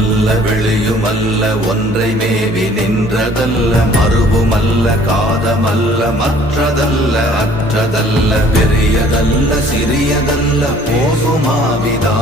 உள்ளுமல்ல வெளியுமல்ல ஒன்றை மேவி நின்றதல்ல மறுவுமல்ல காதமல்ல மற்றதல்ல அற்றதல்ல பெரியதல்ல சிறியதல்ல போகுமாவிதானுமல்ல